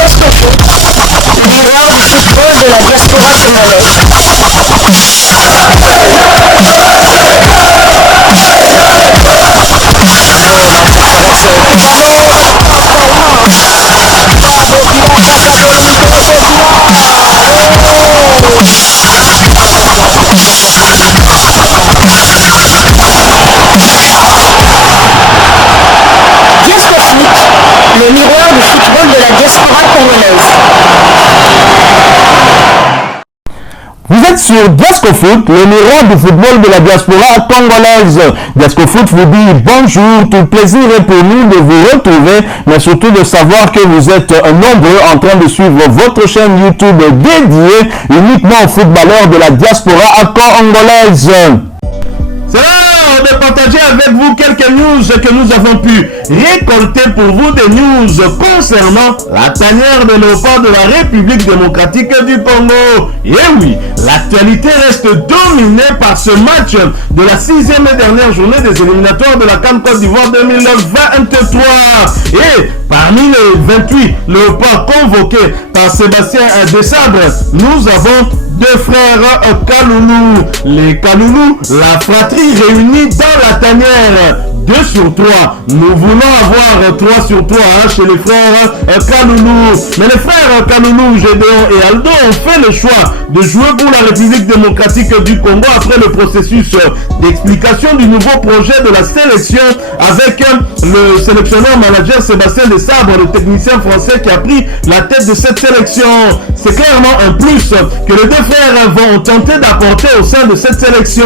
Diascofoot, miroir du football de la diaspora congolaise. Le miroir du football de la diaspora congolaise. Vous êtes sur Diascofoot, le miroir du football de la diaspora congolaise. Diascofoot vous dit bonjour, tout plaisir est pour nous de vous retrouver, mais surtout de savoir que vous êtes nombreux en train de suivre votre chaîne YouTube dédiée uniquement aux footballeurs de la diaspora congolaise. C'est l'heure de partager avec vous quelques news que nous avons pu récolter pour vous, des news concernant la tanière de léopard de la République démocratique du Congo. Et oui, l'actualité reste dominée par ce match de la 6e et dernière journée des éliminatoires de la CAN Côte d'Ivoire 2023. Et parmi les 28 léopards convoqués par Sébastien Desabre, nous avons deux frères Kaloulou. Les Kaloulou, la fratrie réunie dans la tanière. 2 sur 3. Nous voulons avoir 3 sur 3 chez les frères Kaloulou. Mais les frères Kaloulou, Gédéon et Aldo ont fait le choix de jouer pour la République démocratique du Congo après le processus d'explication du nouveau projet de la sélection avec le sélectionneur manager Sébastien Desabre, le technicien français qui a pris la tête de cette sélection. C'est clairement un plus que les deux frères vont tenter d'apporter au sein de cette sélection.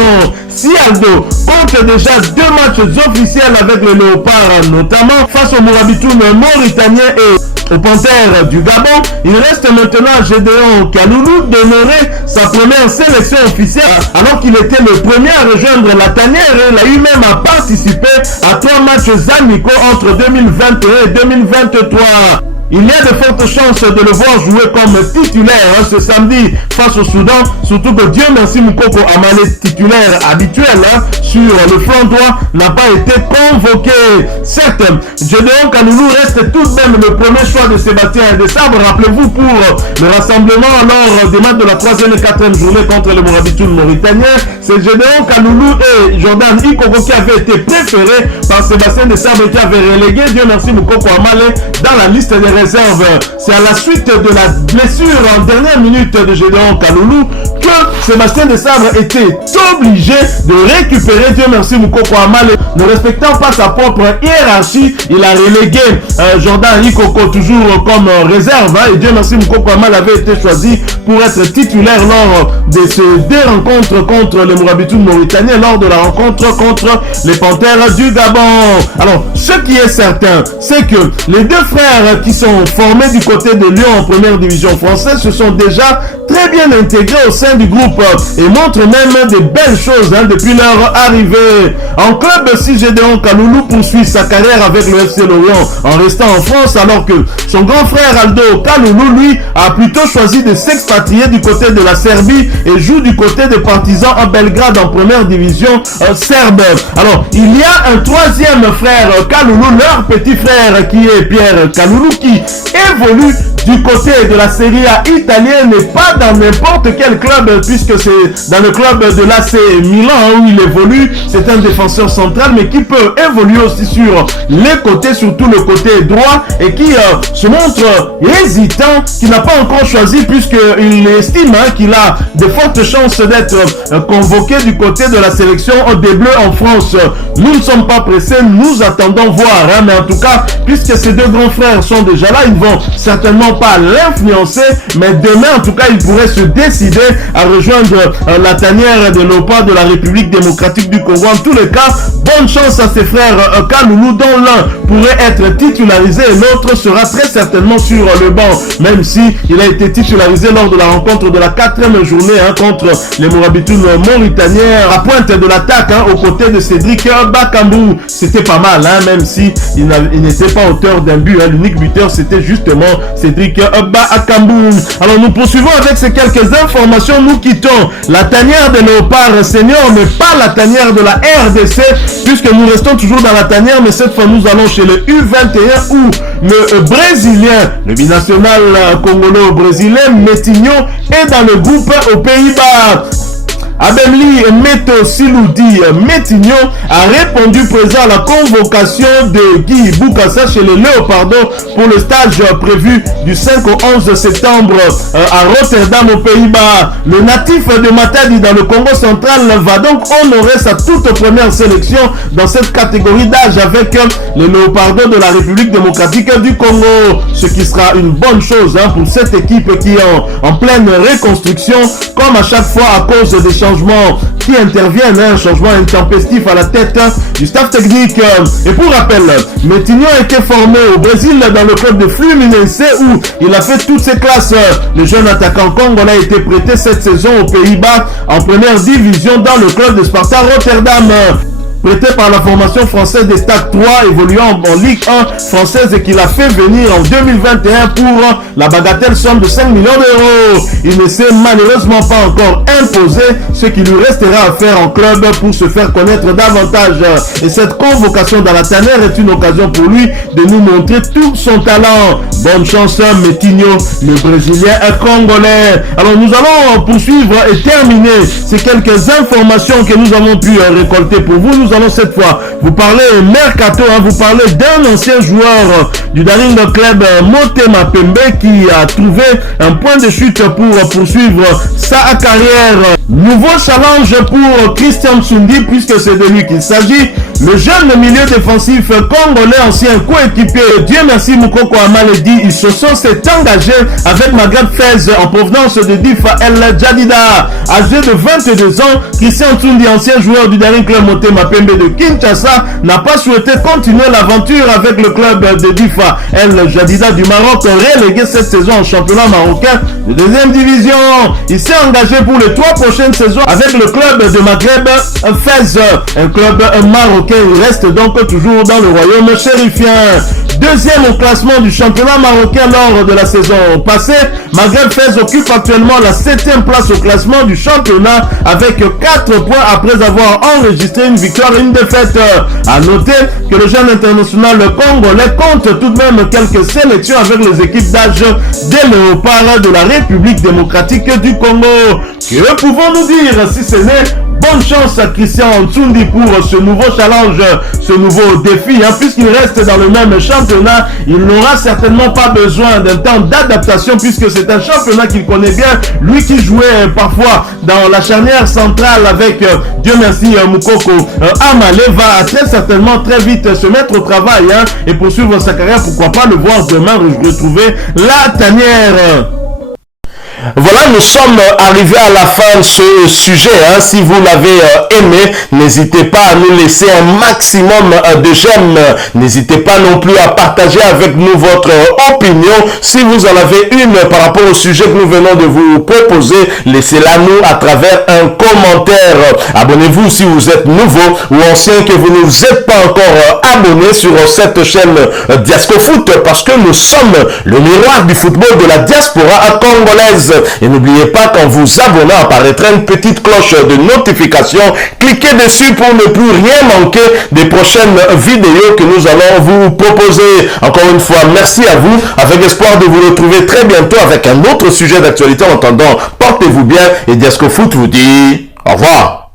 Si Aldo compte déjà 2 matchs officiels avec le Léopard, notamment face au Mourabitoun mauritanien et au Panthère du Gabon, il reste maintenant à Gédéon Kaloulou d'honorer sa première sélection officielle alors qu'il était le premier à rejoindre la tanière. Il a eu même à participer à 3 matchs amicaux entre 2021 et 2023. Il y a de fortes chances de le voir jouer comme titulaire ce samedi face au Soudan, surtout que Dieu merci Moukoko Amale, titulaire habituel sur le flanc droit, n'a pas été convoqué. Certes, Gédéon Kaloulou reste tout de même le premier choix de Sébastien Desabre. Rappelez-vous, pour le rassemblement lors des matchs de la 3e et 4e journée contre le Mourabitoun mauritanien, c'est Gédéon Kaloulou et Jordan Ikoko qui avaient été préférés par Sébastien Desabre, qui avait relégué Dieu merci Moukoko Amale dans la liste des réserves. C'est à la suite de la blessure en dernière minute de Gédéon Kaloulou que Sébastien Desabre était obligé de récupérer Dieu merci Moukoko Amale. Ne respectant pas sa propre hiérarchie, il a relégué Jordan Ikoko toujours comme réserve, et Dieu merci Moukoko Amale avait été choisi pour être titulaire lors de ces 2 rencontres contre les Mourabitoun mauritaniens, lors de la rencontre contre les Panthères du Gabon. Alors, ce qui est certain, c'est que les deux frères qui sont formés du côté de Lyon en première division française se sont déjà très bien intégrés au sein du groupe et montrent même des belles choses depuis leur arrivée. En club, si Gédéon Kaloulou poursuit sa carrière avec le FC Lorient en restant en France, alors que son grand frère Aldo Kaloulou, lui, a plutôt choisi de s'expatrier du côté de la Serbie et joue du côté des Partisans à Belgrade en première division serbe. Alors, il y a un 3e frère Kaloulou, leur petit frère qui est Pierre Kaloulou, qui évolue du côté de la Serie A italienne et pas dans n'importe quel club, puisque c'est dans le club de l'AC Milan où il évolue. C'est un défenseur central, mais qui peut évoluer aussi sur les côtés, surtout le côté droit, et qui se montre hésitant, qui n'a pas encore choisi, puisqu'il estime qu'il a de fortes chances d'être convoqué du côté de la sélection des Bleus en France. Nous ne sommes pas pressés, nous attendons voir, mais en tout cas, puisque ces deux grands frères sont déjà là, ils vont certainement pas l'influencer, mais demain en tout cas il pourrait se décider à rejoindre la tanière de l'OPA de la République démocratique du Congo. En tous les cas, bonne chance à ses frères Kaloulou, dont l'un pourrait être titularisé et l'autre sera très certainement sur le banc, même si il a été titularisé lors de la rencontre de la 4e journée contre les Mourabitoun mauritaniens à pointe de l'attaque aux côtés de Cédric Bakambu. C'était pas mal, même si il n'était pas auteur d'un but. L'unique buteur c'était justement Cédric Patrick Bakamboum. Alors nous poursuivons avec ces quelques informations. Nous quittons la tanière des Léopards seniors, mais pas la tanière de la RDC, puisque nous restons toujours dans la tanière, mais cette fois nous allons chez le U21 où le Brésilien, le binational congolo-brésilien Metinho est dans le groupe aux Pays-Bas. Abemli Meto Siloudi Metignon a répondu présent à la convocation de Guy Boukassa chez les Léopardos pour le stage prévu du 5 au 11 septembre à Rotterdam aux Pays-Bas. Le natif de Matadi dans le Congo central va donc honorer sa toute première sélection dans cette catégorie d'âge avec les Léopardos de la République démocratique du Congo, ce qui sera une bonne chose pour cette équipe qui est en pleine reconstruction, comme à chaque fois à cause des changements qui interviennent, un changement intempestif à la tête du staff technique. Et pour rappel, Metignon a été formé au Brésil dans le club de Fluminense où il a fait toutes ses classes. Le jeune attaquant congolais a été prêté cette saison aux Pays-Bas en première division dans le club de Sparta Rotterdam. Prêté par la formation française des Stades 3 évoluant en Ligue 1 française et qu'il a fait venir en 2021 pour la bagatelle somme de 5 millions d'euros. Il ne s'est malheureusement pas encore imposé, ce qui lui restera à faire en club pour se faire connaître davantage. Et cette convocation dans la tanière est une occasion pour lui de nous montrer tout son talent. Bonne chance Metignon, le Brésilien congolais. Alors nous allons poursuivre et terminer ces quelques informations que nous avons pu récolter pour vous. Nous allons cette fois vous parler mercato, vous parler d'un ancien joueur du Daring Club, Motema Pembe, qui a trouvé un point de chute pour poursuivre sa carrière. Nouveau challenge pour Christian Tsundi, puisque c'est de lui qu'il s'agit. Le jeune milieu défensif congolais, ancien coéquipier, Dieu merci Moukoko Amaledi, il se s'est engagé avec Maghreb Fez en provenance de Difa El Jadida. Âgé de 22 ans, Christian Tsundi, ancien joueur du Daring Club Motema Pembe de Kinshasa, n'a pas souhaité continuer l'aventure avec le club de Difa El Jadida du Maroc, relégué cette saison en championnat marocain de deuxième division. Il s'est engagé pour les 3 prochaines saisons avec le club de Maghreb Fez, un club marocain. Il reste donc toujours dans le royaume chérifien. Deuxième au classement du championnat marocain lors de la saison passée, Maghreb Fez occupe actuellement la 7e place au classement du championnat avec 4 points après avoir enregistré une victoire et une défaite. A noter que le jeune international congolais compte tout de même quelques sélections avec les équipes d'âge des Léopards de la République démocratique du Congo. Que pouvons-nous dire si ce n'est bonne chance à Christian Tsundi pour ce nouveau challenge, ce nouveau défi, puisqu'il reste dans le même championnat. Il n'aura certainement pas besoin d'un temps d'adaptation puisque c'est un championnat qu'il connaît bien. Lui qui jouait parfois dans la charnière centrale avec Dieu merci Moukoko Amale va très certainement très vite se mettre au travail et poursuivre sa carrière. Pourquoi pas le voir demain retrouver la tanière. Voilà, nous sommes arrivés à la fin de ce sujet. Si vous l'avez aimé, n'hésitez pas à nous laisser un maximum de j'aime. N'hésitez pas non plus à partager avec nous votre opinion. Si vous en avez une par rapport au sujet que nous venons de vous proposer, laissez-la nous à travers un commentaire. Abonnez-vous si vous êtes nouveau ou ancien que vous ne vous êtes pas encore abonné sur cette chaîne Diasco Foot, parce que nous sommes le miroir du football de la diaspora congolaise. Et n'oubliez pas qu'en vous abonnant apparaîtra une petite cloche de notification. Cliquez dessus pour ne plus rien manquer des prochaines vidéos que nous allons vous proposer. Encore une fois, merci à vous, avec espoir de vous retrouver très bientôt avec un autre sujet d'actualité. En attendant, portez-vous bien et Diasco Foot vous dit au revoir.